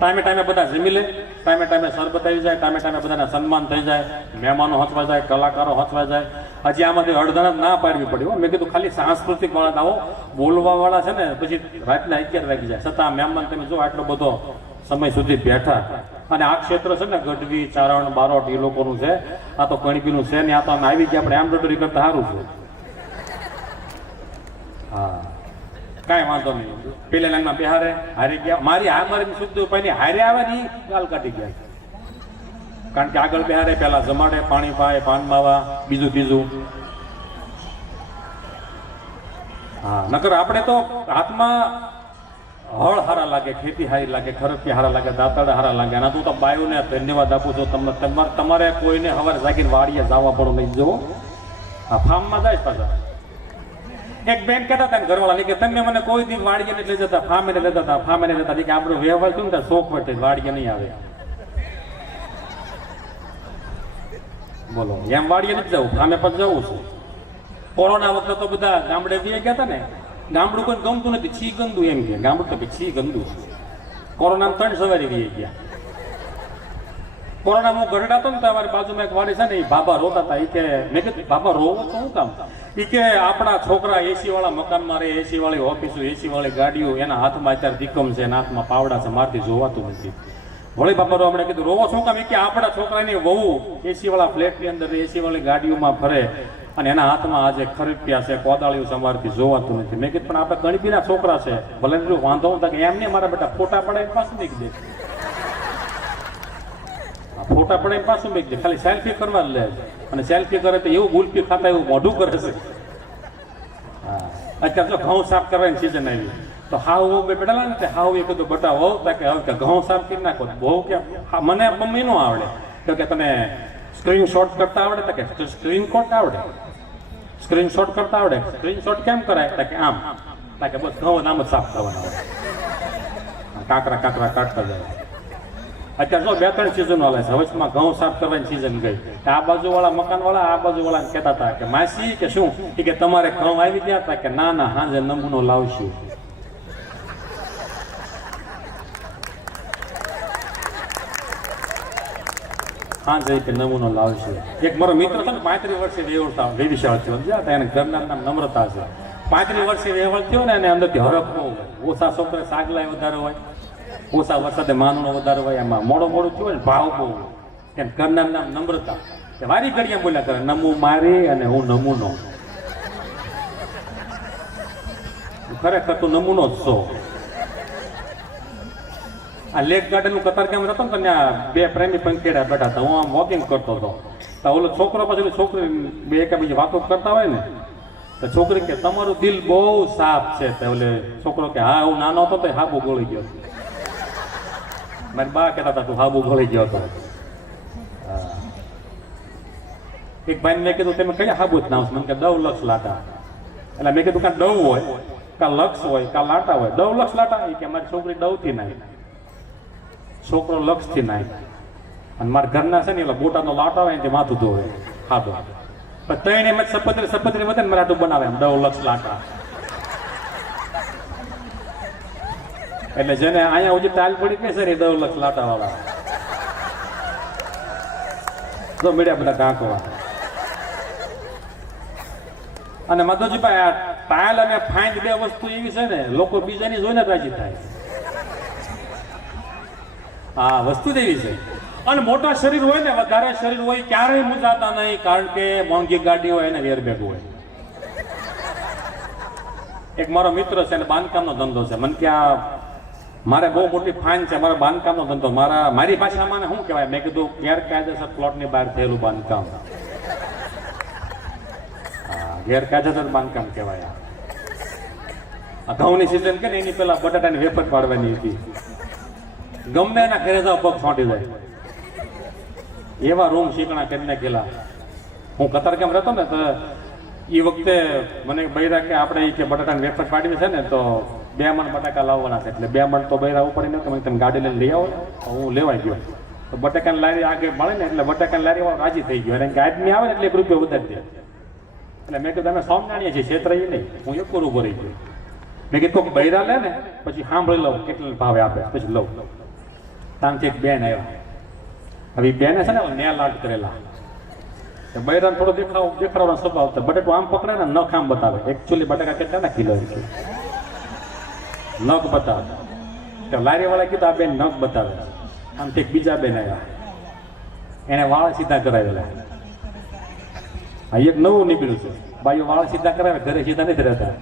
ટાઈમે ટાઈમે બધા જમી લે ટાઈમે ટાઈમે શરબત આવી જાય ટાઈમે ટાઈમે બધાને સન્માન થઈ જાય મહેમાનો હચવા જાય કલાકારો હચવા જાય હજી આમાંથી અડધા ના પાડવી પડી મેં કીધું ખાલી સાંસ્કૃતિક વાળા આવો બોલવા વાળા છે ને પછી રાતના 11 વાગી જાય છતાં મહેમાન તમે જો આટલો બધો સમય સુધી બેઠા અને આ ક્ષેત્ર છે ને ગઢવી ચારણ બારોટ એ લોકોનું છે આ તો કણપીનું છે ને આ તો અમે આવી ગયા આપણે એમ્બ્રોઇડરી કરતા સારું છે હા કાંઈ વાંધો નહીં પેલા લાઈનમાં બિહારે હારી ગયા મારી સુખદેવભાઈની હારે આવે ને ગાલ કાઢી ગયા કારણ કે આગળ બિહારે પેલા જમાડે પાણી પાય પાન માવા બીજું હા નકર આપણે તો હાથમાં હળ હારા લાગે ખેતી હારી લાગે ખરપી હારા લાગે દાંતડા હારા લાગે અને તું તો બાયુને ધન્યવાદ આપું છું તમને તમારે કોઈને હવારે જાગીને વાડીએ જવા પડો લઈ જવો આ ફાર્મમાં જાય પાછા એક બેન કહેતા હતા ઘરવાળા કે તમે મને કોઈ દી વાડીએ લઈ જતા ફાર્મે લઈ જતા ફાર્મે લઈ જતા કે આપણો વ્યવહાર થયું ને શોખ હોય વાડીએ નહીં આવે બોલો એમ વાડીએ નથી જવું ફાર્મે પછી જવું છું કોરોના વખતે તો બધા ગામડે જઈએ ગયા હતા ને ગામડું કોઈ ગમતું નથી છી ગંદુ એમ કે ગામડું તો છી ગંદુ કોરોના 3 સવારી ગઈ ગયા કોરોના હું ગરડા હતો ને તમારી બાજુમાં એક વાડી છે ને એ બાબા રોતા હતા એ કે મેં કીધું બાબા રોવો તો શું કામ એ કે આપણા છોકરા એસી વાળા મકાનમાં રહે એસી વાળી ઓફિસો એસી વાળી ગાડીઓ એના હાથમાં અત્યારે દીકમ છે એના હાથમાં પાવડા છે મારથી જોવાતું નથી વળી બાબા હમણાં કીધું રોવો શું કામ કે આપણા છોકરાની વહુ એસી વાળા ફ્લેટની અંદર એસી વાળી ગાડીઓમાં ફરે અને એના હાથમાં આજે ખરીપ્યા છે કોદાળીઓ સમારથી જોવાતું નથી મેં કીધું પણ આપણે ગણપીના છોકરા છે ભલે એટલું વાંધો હતા કે એમને મારા બેટા ફોટા પડે પાછું દેખી દે ફોટા પડે પાછું મેં કીધું ખાલી સેલ્ફી કરવા લે અને સેલ્ફી કરે તો એવું ગુલપી ખાતા એવું મોઢું કરે છે હા અત્યારે તો ઘઉં સાફ કરવાની સિઝન આવી તો હાવ બેઠેલા ને હાવ એ કીધું બટા હોવ કે હવે ઘઉં સાફ કરી નાખો બહુ કે મને મમ્મી નો આવડે તો કે તને સ્ક્રીનશોટ કરતા આવડે કે સ્ક્રીનશોટ આવડે સ્ક્રીનશોટ કરતા આવડે સ્ક્રીનશોટ કેમ કરાય કે આમ કે બસ ઘઉં આમ જ સાફ કરવાના હોય કાંકરા કાઢતા જાય અત્યારે જો 2-3 સિઝન હાલે છે હવેમાં ઘઉં સાફ કરવાની સિઝન ગઈ આ બાજુ વાળા મકાન વાળા આ બાજુ વાળા કહેતા હતા કે માસી કે શું કે તમારે ઘઉં આવી ગયા હતા કે ના ના હાજે નમૂનો લાવશું હા જઈ કે નમૂનો લાવશું એક મારો મિત્ર છે ને 35 વર્ષે વેવિશાળ થયો એને ઘરના નામ નમ્રતા છે 35 વર્ષે વેવળ થયો ને એને અંદરથી હરખ બહુ હોય ઓછા છોકરા સાગલાય વધારે હોય ઓછા વરસાદે માનનો વધારે હોય એમાં મોડું થયું ને ભાવ બહુ હોય એમ ઘરના નામ નમ્રતા વારી ઘડિયા બોલ્યા કરે નમું મારી અને હું નમૂનો ખરેખર તું નમૂનો જ છો આ લેક ગાર્ડન નું કતારગામ રહેતો ને ત્યાં 2 પ્રેમી પંખેડા બેઠા હતા હું આમ વોકિંગ કરતો હતો તો ઓલો છોકરો પછી છોકરી બે એકાબીજી વાતો કરતા હોય ને તો છોકરી કે તમારું દિલ બહુ સાફ છે તો ઓલે છોકરો કે હા હું નાનો હતો તો હાબુ ગોળી ગયો મારી બા કહેતા હતા તું હાબુ ગોળી ગયો હતો એક ભાઈ મેં કીધું તમે કયા હાબુ જ નામ મને કે 10 લક્ષ લાટા એટલે મેં કીધું કાં ડવ હોય કાં લક્ષ હોય કાં લાટા હોય 10 લક્ષ લાટા એ કે મારી છોકરી ડવથી નાય છોકરો લક્ષથી નાય અને મારા ઘરના છે ને એટલે બોટાનો લાટો હોય ને માથું ધોવે ખાધો પણ ત્રણ એમ જ સપત્રી વધે ને મારે આટલું બનાવે એમ 10 લક્ષ લાટા એટલે જેને અહીંયા ઉજી ટાલ પડી કે સર એ 10 લક્ષ લાટા વાળા તો મળ્યા બધા કાંકવા અને માધવજીભાઈ આ ટાયલ અને ફાઇન 2 વસ્તુ એવી છે ને લોકો બીજાની જોઈને રાજી થાય હા વસ્તુ જ એવી છે અને મોટા શરીર હોય ને, વધારે શરીર હોય, ક્યારેય મૂંઝાતા નહીં, કારણ કે મોંઘી ગાડી હોય એને એરબેગ હોય. એક મારો મિત્ર છે, એને બાંધકામનો ધંધો છે. મને કે મારે બહુ મોટી ફાઇન છે, મારા બાંધકામનો ધંધો. મારી ભાષામાં શું કહેવાય? મેં કીધું ગેરકાયદેસર પ્લોટની બહાર થયેલું બાંધકામ. ગેરકાયદેસર બાંધકામ કહેવાય. આ ઘઉંની સિઝન કે ને એની પેલા બટાટાની વેફર પાડવાની હતી. ગમે એના ઘરે જાવ પગ છોંટી જાય એવા રૂમ શીકણા કરીને ગયેલા. હું કતારગામ રહેતો ને તો એ વખતે મને બૈરા કે આપણે એ કે બટાટાની વેફર પાડી છે ને તો 2 મણ બટાકા લાવવાના છે, એટલે 2 મણ તો બૈરા ઉપાડી નતો. મને તમે ગાડી લઈને લઈ આવો. હું લેવાઈ ગયો તો બટાકાની લારી આગળ મળે ને એટલે બટાકાની લારી વાળો રાજી થઈ ગયો. કારણ કે આદમી આવે ને એટલે 1 રૂપિયો વધારી દે. એટલે મેં કીધું અમે સ્વામિનારાયણ છીએ, ક્ષેત્ર એ નહીં. હું એક ઉભો રહી ગયો. મેં કીધું કોઈક બૈરા લે ને પછી સાંભળી લઉં કેટલા ભાવે આપે પછી લઉં. તામથી એક બેન આવ્યા. હવે બેને છે ને નેલ આર્ટ કરેલા. બૈરાને થોડો દેખાડવાનો સ્વભાવ હતો. બટેટું આમ પકડે ને નખ આમ બતાવે. એકચ્યુઅલી બટાકા કેટલાના કિલો છે નખ બતાવે. તો લારી વાળા કીધું આ બેન નખ બતાવે. આમથી એક બીજા બેન આવ્યા, એને વાળ સીધા કરાવેલા. આ એક નવું નીકળ્યું છે, ભાઈઓ વાળ સીધા કરાવે, ઘરે સીધા નથી રહેતા.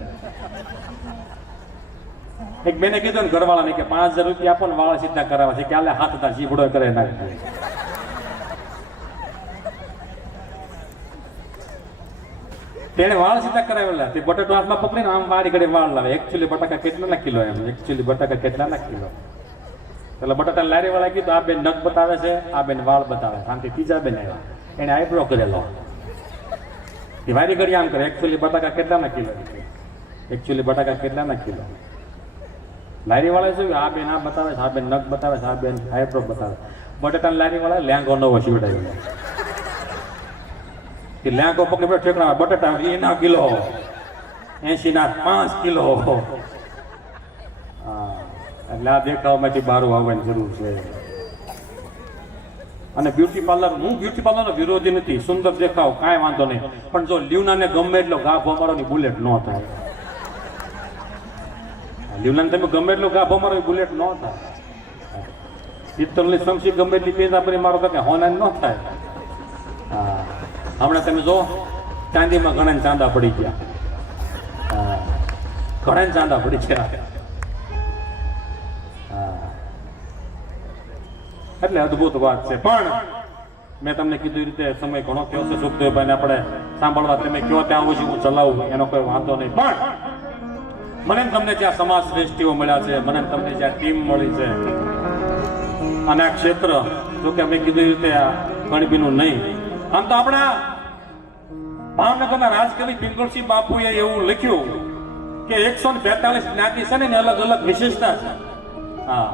એક બેને કીધું ને ઘરવાળાને કે 5000 રૂપિયા આપો ને વાળ સીધા કરાવે છે, કે આલે હાથ હતા જીભડો કરે નાખે. તેને વાળ સીધા કરાવેલા. તે બટાટો હાથમાં પકડીને આમ વાળી ઘડી વાળ લાવે. એકચ્યુઅલી બટાકા કેટલાના કિલો? એમ એકચ્યુઅલી બટાકા કેટલાના કિલો? એટલે બટાટા લારી વાળા કીધું આ બેન નખ બતાવે છે, આ બેન વાળ બતાવે. શાંતિ ત્રીજા બેન આવ્યા, એને આઈબ્રો કરેલો. એ વારી ઘડી આમ કરે. એકચ્યુઅલી બટાકા કેટલાના કિલો? એકચ્યુઅલી બટાકા કેટલાના કિલો? લારી વાળા જોયું આ બેન આ બતાવે છે, આ બેન નખ બતાવે છે, આ બેન આઈબ્રો બતાવે. બટાટા લારી વાળા લેંગો નવો સીવડાવ્યો. કે લેંગો પકડી ઠેકડા બટાટા 2 કિલો, 80 5 કિલો. હા, એટલે આ દેખાવમાંથી બહાર આવવાની જરૂર છે. અને બ્યુટી પાર્લર, હું બ્યુટી પાર્લરનો વિરોધી નથી. સુંદર દેખાવ કાંઈ વાંધો નહીં, પણ જો લીવનાને ગમે એટલો ઘા ભમાડોની બુલેટ ન થાય. લીવનાને તમે ગમે એટલો ઘા ભમાડો બુલેટ ન થાય. પિત્તળની સમસી ગમે એટલી પેદા કરી મારો તો કે હોના ન થાય. હા, હમણાં તમે જો ચાંદીમાં ઘણા ચાંદા પડી ગયા. ઘણા ચાંદા પડી ગયા. એટલે અદભુત વાત છે. પણ મેં તમને કીધું રીતે સમય ઘણો થયો છે સુખદેવભાઈને આપણે સાંભળવા. તમે કયો ત્યાં સુધી હું ચલાવું એનો કોઈ વાંધો નહીં. પણ મને તમને જ્યાં સમાજ શ્રેષ્ઠીઓ મળ્યા છે, મને તમને જ્યાં ટીમ મળી છે, અને આ ક્ષેત્ર જોકે અમે કીધું રીતે આ ગણબીનું નહીં. આમ તો આપણા ભાવનગરના રાજકવિ પિંગળસિંહ બાપુએ એવું લખ્યું કે 142 જ્ઞાતિ છે ને અલગ અલગ વિશેષતા છે. હા,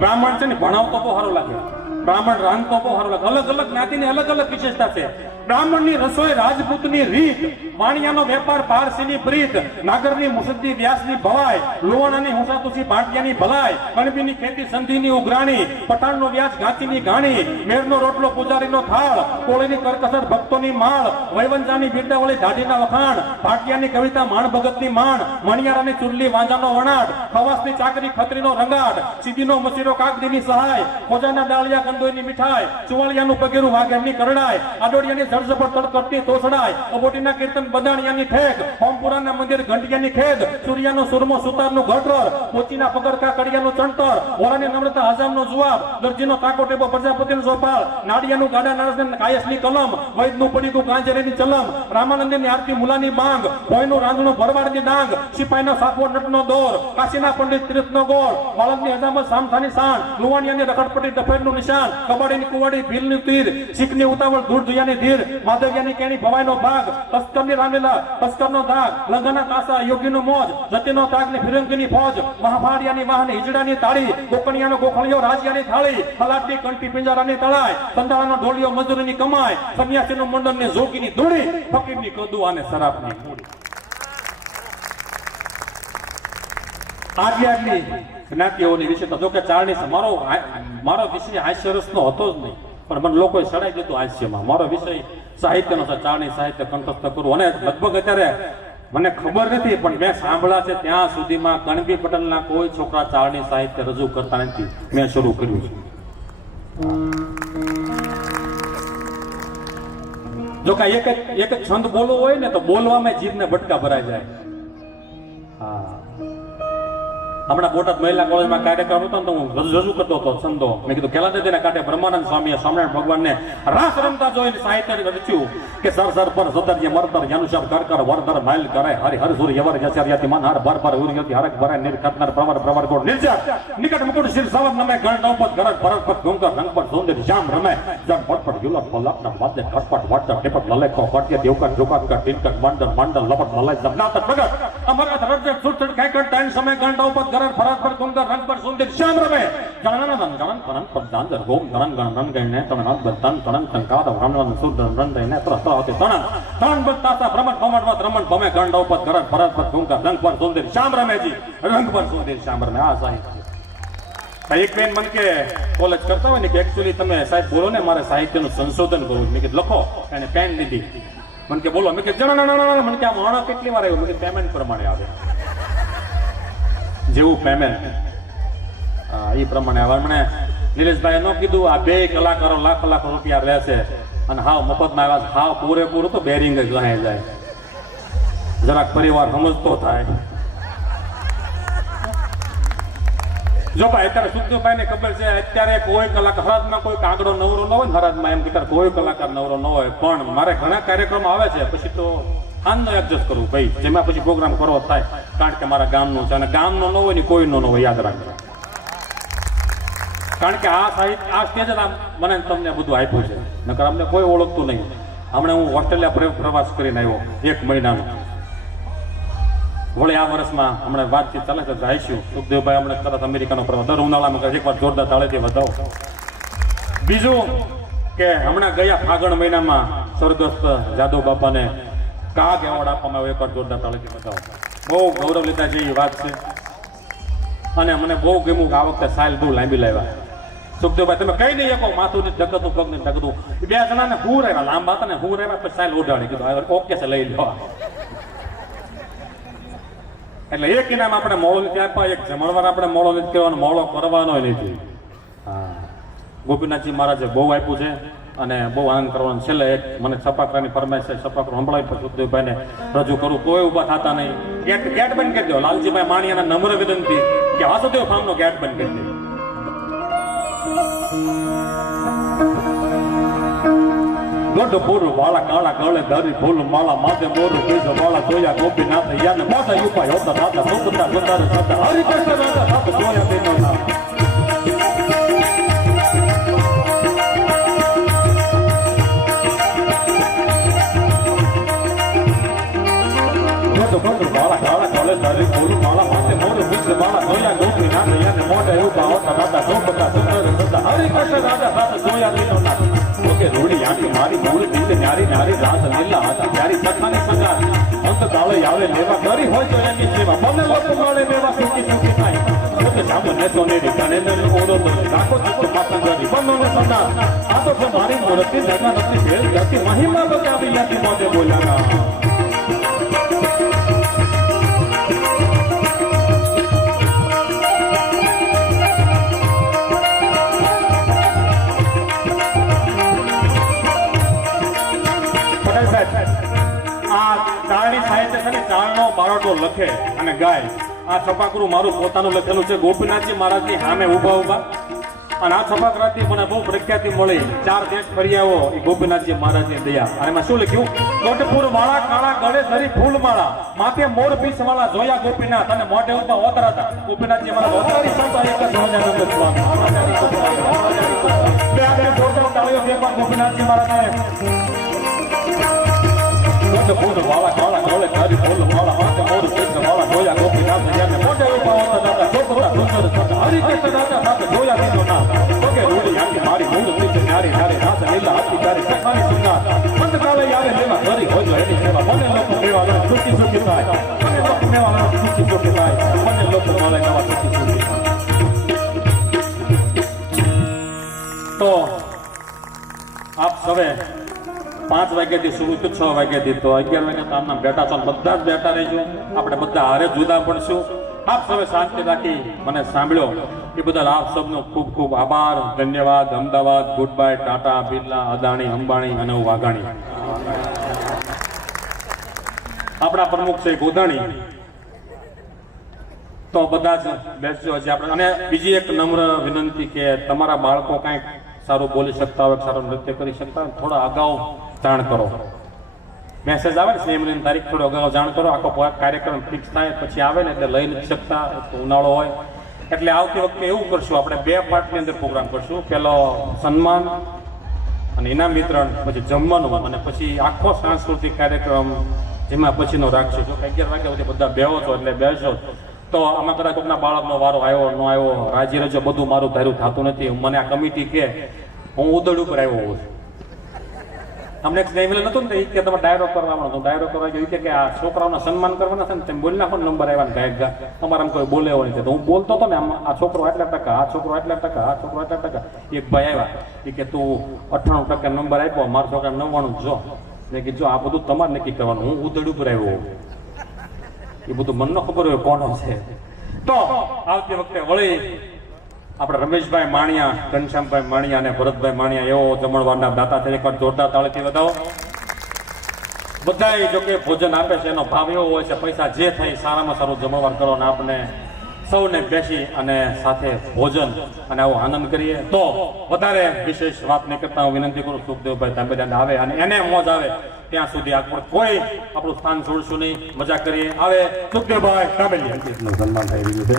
બ્રાહ્મણ છે ને ભણાવતો બહુ સારો લાગે, બ્રાહ્મણ રાંધતો બહુ સારો લાગે. અલગ અલગ જ્ઞાતિની અલગ અલગ વિશેષતા છે. બ્રાહ્મણની રસોઈ રાજપૂતની રીત, વાણિયાનો વેપાર પારસીની પ્રીત, નાગરની મુસદ્દી વ્યાસની ભવાય, લોહાણાની હુસાતુસી ભાટિયાની ભલાય, કણબીની ખેતી સંધિની ઉઘરાણી, પઠાણનો વ્યાસ ઘાંચીની ઘાણી, મેરનો રોટલો પૂજારીનો થાળ, કોળીની કરકસર ભક્તોની માળ, વૈવંજાની બિરદાવળી દાઢીના વખાણ, ભાટિયાની કવિતા માણ ભગતની માણ, મણિયારાની ચુરલી વાંજાનો વણાટ, ખવાસની ચાકરી ખત્રીનો રંગાટ, સીધીનો મસીરો કાગડીની સહાય, ખોજાના ડાળિયા કંદોઈની મીઠાઈ, ચુવાળિયાનું પગેરું વાઘેરની કરડાય, આડોડિયાની જળઝપટ તડકડતી તોસડાય, અબોટીના કીર્તન બદાણિયાની ઠેક, હોમપુરાના મંદિર ઘંટિયાની ખેદ, સૂર્યાનો સુરમો સુતારનું ઘટર, પોચીના પગરકા કડિયાનું ચણતર, ઓરાની નમ્રતા હજામનો જવાબ, દરજીનો તાકો ટેબો પ્રજાપતિનો સોપાળ, નાડિયાનું ગાડા નારસને કાયસની કલમ, વૈદનું પડીકું કાંજરેની ચલમ, રામાનંદની આરતી મુલાની બાંગ, ભોયનું રાંધણું ભરવાડની ડાંગ, સિપાઈનો સાફો નટનો દોર, કાશીના પંડિત તીર્થનો ગોળ, વાળંદની હજામત સામસાની સાણ, લુવાણિયાની રખડપટ્ટી ડફેરનું નિશાન, કબાડીની કુવાડી ભીલની તીર, શીખની ઉતાવળ ધૂળ ધુયાની ધીર, માધવ્યાની કેણી ભવાઈનો ભાગ, તસ્કરની રામેલા તસ્કરનો ધાગ, લંઘના તાસા યોગીનું મોજ, જતીનો તાગની ફિરંગીની ફોજ, મહાભાડિયાની વાહન હિજડાની તાળી, કોકણિયાનો ગોખળિયો રાજ્યાની થાળી, ફલાટની કંઠી પિંજરાની તળાય, સંધારાનો ઢોલિયો મજૂરીની કમાય, સન્યાસીનું મંડળની જોગીની ધૂળી, ફકીરની કદુ અને શરાબની મૂડી. આગલી જ્ઞાતિઓની વિશે તો જો કે ચારણી મારો વિષય હાસ્યરસનો હતો જ નહીં, પણ મને લોકોએ સડાઈ દીધું હાસ્યમાં. મારો વિષય સાહિત્યનો છે, ચારણી સાહિત્ય કંઠસ્થ કરવું. અને લગભગ અત્યારે મને ખબર નથી પણ મેં સાંભળ્યા છે ત્યાં સુધીમાં કણબી પટેલના કોઈ છોકરા ચારણી સાહિત્ય રજૂ કરતા નથી. મેં શરૂ કર્યું છે. જો કાંઈ એક જ છંદ બોલવો હોય ને તો બોલવામાં જીભને બટકા ભરાઈ જાય. હા, હમણાં બોટાદ મહિલા કોલેજમાં કાર્યક્રમ હતો ને તો હું રજૂ કરતો હતો છંદો. મેં કીધું કેલા નદીના કાંઠે બ્રહ્માનંદ સ્વામીએ સ્વામિનારાયણ ભગવાનને રાસ રમતા જોઈને સાહિત્ય રચ્યું કે સર સર પર સદર્ય મરતર યનુષર કર કર વરદર માઇલ કરે હરિ હર સુર યવર યચર્યાતિ મન હર ભર ભર ઉર્યતિ હરક ભરાય નિર્કતનર પ્રવર પ્રવર ગોળ નિર્જા નિકટ મુકુટ શિર સવર નમે ગણ નૌપત ગરજ ભરત પત ગુંકર રંગપટ સૌંદર્ય શ્યામ રમે જન પટપટ યુલક પલક ન વાદ્ય ખટપટ વાટ ટિપટ લલેખો પટ્ય દેવકટ જોકટ કટ ટિનકટ મંડળ મંડળ લપટ લલાય જમનાત પ્રગટ અમરત રજત સુરત કાયકટ ટાઈમ સમય ગણ નૌપત ગરજ ભરત પર ગુંકર રંગપટ સૌંદર્ય શ્યામ રમે ગણનન ગણન પરમ પદાંતર ગોમ ગણન ગણન ગણને તણન બતન તણન તંકાદ રમણવન સુર રન રઈને ત્રસ્ત હોતે તણન તણ બતાતા ભ્રમણ ભમણવત રમણ ભમે ગણ નૌપત ગરજ ભરત પર ગુંકર રંગપટ સૌંદર્ય શ્યામ રમેજી રંગપટ સૌંદર્ય શ્યામ રમે. આ સાહિત્ય એક બેન મને કે કોલેજ કરતા હોય ને કે એકચ્યુઅલી તમે સાહેબ બોલો ને મારે સાહિત્યનું સંશોધન કરવું. મેં કીધું લખો. એને પેન લીધી. મને કે બોલો. મેં કે જણા મને કે આ માણસ કેટલી વાર આવ્યું. મેં કીધું પેમેન્ટ પ્રમાણે આવે. જેવું પેમેન્ટ એ પ્રમાણે આવે. મને નિલેશભાઈએ ન કીધું આ બે કલાકારો લાખ લાખ રૂપિયા લેશે અને હાવ મફતમાં આવ્યા. હાવ પૂરેપૂરું તો બેરિંગ જ ગણાય જાય. જરાક પરિવાર સમજતો થાય. જો ભાઈ અત્યારે સુખદેવભાઈ ને ખબર છે અત્યારે કોઈ કલાકાર હરાજમાં કોઈ કાગડો નવરો ન હોય ને હરાજમાં એમ કે કોઈ કલાકાર નવરો ન હોય પણ મારે ઘણા કાર્યક્રમો આવે છે પછી તો આનનો એડજસ્ટ કરવું ભાઈ જેમાં પછી પ્રોગ્રામ કરવો થાય કારણ કે મારા ગામનું છે અને ગામનો ન હોય ને કોઈનો ન હોય યાદ રાખજો. કારણ કે આ સાહિત્ય આ સ્ટેજ જ મને તમને બધું આપ્યું છે નકર અમને કોઈ ઓળખતું નહીં. હમણાં હું ઓસ્ટ્રેલિયા પ્રવાસ કરીને આવ્યો 1 મહિનાનો. વળી આ વર્ષમાં હમણાં વાતચીત ચાલે છે જઈશું. સુખદેવભાઈ હમણાં તરત અમેરિકાનો પ્રવાસ દર ઉનાળામાં એકવાર જોરદાર તાળેથી વધાવો. બીજું કે હમણાં ગયા ફાગણ મહિનામાં સ્વર્ગસ્થ જાદવ બાપાને કાગ એવોર્ડ આપવામાં આવ્યો. એકવાર જોરદાર તાળેથી વધાવો. બહુ ગૌરવ લીધા જેવી વાત છે અને મને બહુ ગમ્યું કે આ વખતે સાયલ બહુ લાંબી લાવ્યા. સુખદેવભાઈ તમે કઈ નહીં શકો માથું ને ઢકતું પગ ને ઢકતું. બે જણાને હું રહ્યા લાંબા હતા ને હું રહ્યા પછી સાયલ ઓઢાડી કીધું ઓકે છે લઈ લો. એટલે એક ઇનામ આપણે મોડો નથી આપ્યા. એક જમણવાર આપણે મોડો નથી કહેવાનો મોડો કરવાનો નથી. હા, ગોપીનાથજી મહારાજે બહુ આપ્યું છે અને બહુ આનંદ કરવાનો. છેલ્લે એક મને છપાકરાની ફરમાઈશ છે. છપાકરો સંભળાવી પણ સુખદેવભાઈને રજૂ કરું. કોઈ ઊભા થતા નહીં. ગેટ બંધ કરી દો. લાલજીભાઈ માણિયાના નમ્ર વિનંતી કે વાસુદેવ ફાર્મનો ગેટ બંધ કરી દે. ગઢપુર વાળા કાળા ગળે ધરી ફૂલ માળા માથે મોરું બીજ વાળા જોયા ગોપીનાથ યાને મોટા યુપા હોતા દાદા સુખતા સુતાર સતા હરિકૃષ્ણ રાજા સાથ જોયા તેનો નામ. ગઢપુર વાળા કાળા ગળે ધરી ફૂલ માળા માથે મોરું બીજ વાળા જોયા ગોપીનાથ યાને મોટા યુપા હોતા દાદા સુખતા સુતાર સતા હરિકૃષ્ણ રાજા સાથ જોયા તેનો નામ. કે રૂડી આંખી મારી મૂળ દીધ ન્યારી ન્યારી રાત લીલા હાથી ન્યારી સખાની સંગાર અંત કાળે આવે લેવા કરી હોય તો એની સેવા મને લોકો મળે લેવા સુખી સુખી થાય. પોતે જામો નેતો નેરી તને ને ઓરો તો રાખો ચિત્ત માતા ગરી બનો ને સંગાર. આ તો મારી મૂર્તિ જગા નથી ભેળ ગતિ મહિમા બતાવી યાથી મોજે બોલ્યા. ચારણો બારોટો લખે અને ગાય. આ છપાકરું મારું પોતાનું લખેલું છે. ગોપીનાથજી મહારાજની સામે ઉભા ઉભા અને આ છપાકરાથી મને બહુ પ્રખ્યાતિ મળી. 4 દેશ ફર્યાઓ એ ગોપીનાથજી મહારાજની દયા. અને એમાં શું લખ્યું? ગઢપુર વાળા કાળા ગળે ધરી ફૂલ માળા માથે મોર પીસ વાળા જોયા ગોપીનાથ અને મોઢે ઉભા ઓતરા હતા. ગોપીનાથજી મહારાજ ઓતરી સંતો એક જ સહજાનંદ સ્વામી. બે આપણે જોરદાર તાળીઓ દેવા ગોપીનાથજી મહારાજને. ગઢપુર વાળા કાળા ગળે ધરી ફૂલ માળા માથે મોર પીસ વાળા જોયા ગોપીનાથ યાને મોઢે ઉભા ઓતરા હતા. સુખતા સુંદર સતા હરિકૃષ્ણ રાજા સાથે જોયા તેનો નામ. કે રૂડી આંખી મારી મૂળ દીધ ન્યારી ન્યારી રાત લીલા હાથી તારી સખાની સંગાર અંત કાળે આવે લેવા કરી હોય એની સેવા મને લોકો મેવા સુખી સુખી થાય. મને લોકો મેવા સુખી સુખી થાય. મને લોકો મળે નવા સુખી સુખી થાય. તો આપ સવે 5 વાગ્યાથી શરૂ તો 6 વાગ્યાથી તો 11 વાગ્યા તો આમના બેઠા છો. બધા જ બેઠા રહીશું. આપણે બધા હારે જુદા પડશું આપ સૌએ શાંતિ રાખી મને સાંભળ્યો એ બદલ આપ સૌનો ખૂબ ખૂબ આભાર, ધન્યવાદ. અમદાવાદ, ગુડ બાય, ટાટા, બિરલા, અદાણી, અંબાણી અને વાઘાણી. આપણા પ્રમુખ છે ગોધાણી. તો બધા જ બેસજો હજી આપણે. અને બીજી એક નમ્ર વિનંતી કે તમારા બાળકો કાંઈક સારું બોલી શકતા હોય, સારું નૃત્ય કરી શકતા હોય, થોડા અગાઉ જાણ કરો. મેસેજ આવે ને સેમિનારની તારીખ થોડો અગાઉ જાણ કરો. આખો કાર્યક્રમ ફિક્સ થાય પછી આવે ને એટલે લઈ નથી શકતા, ઉનાળો હોય એટલે આવતી વખતે એવું કરશું, આપણે 2 પાર્ટની અંદર પ્રોગ્રામ કરશું. પહેલો સન્માન અને ઇનામ વિતરણ, પછી જમવાનું અને પછી આખો સાંસ્કૃતિક કાર્યક્રમ જેમાં પછીનો રાખશું. જો 11 વાગ્યા સુધી બધા બેહો છો એટલે બેસજો. તો આમાં કદાચ કોઈકના બાળકનો વારો આવ્યો ન આવ્યો, રાજી રજો, બધું મારું ધાર્યું થતું નથી. મને આ કમિટી કે હું ઉદડ ઉપર આવ્યો હોઉં છું. અમને એક સ્નેહ મિલન હતું ને, કે તમે ડાયરો કરવાનો, તો ડાયરો કરવા ગયો કે આ છોકરાઓને સન્માન કરવાના છે ને, તમે બોલી નાખો નંબર આવ્યા ગાયક ગા અમારે આમ કોઈ બોલે હોય તો હું બોલતો હતો ને, આ છોકરો આટલા ટકા, આ છોકરો આટલા ટકા, આ છોકરો આટલા ટકા. એક ભાઈ આવ્યા એ કે તું 98% નંબર આપ્યો, મારો છોકરા 99 જો. મેં કીધું જો આ બધું તમારે નક્કી કરવાનું, હું ઉદડ ઉપર આવ્યો હોઉં. એ બધું મન ન ખબર હોય કોનો છે. તો આવતી વખતે વળી આપણે રમેશભાઈ માણિયા, ઘનશ્યામભાઈ માણિયા અને ભરતભાઈ માણિયા એવો જમણવારના દાતા છે. એકવાર જોરદાર તાળીથી વધાવો. બધાય જો કે ભોજન આપે છે એનો ભાવ એવો હોય છે, પૈસા જે થાય સારામાં સારું જમણવાર કરો અને આપણે સૌને બેસી અને સાથે ભોજન અને આવો આનંદ કરીએ. તો વધારે વિશેષ વાત નહીં કરતા હું વિનંતી કરું સુખદેવભાઈ તાંબેદાન આવે અને એને મોજ આવે ત્યાં સુધી આપણે કોઈ આપણું સ્થાન છોડશું નહીં, મજા કરીએ. આવે સુખદેવભાઈ તાંબેલિયા સન્માન થઈ રહ્યું છે.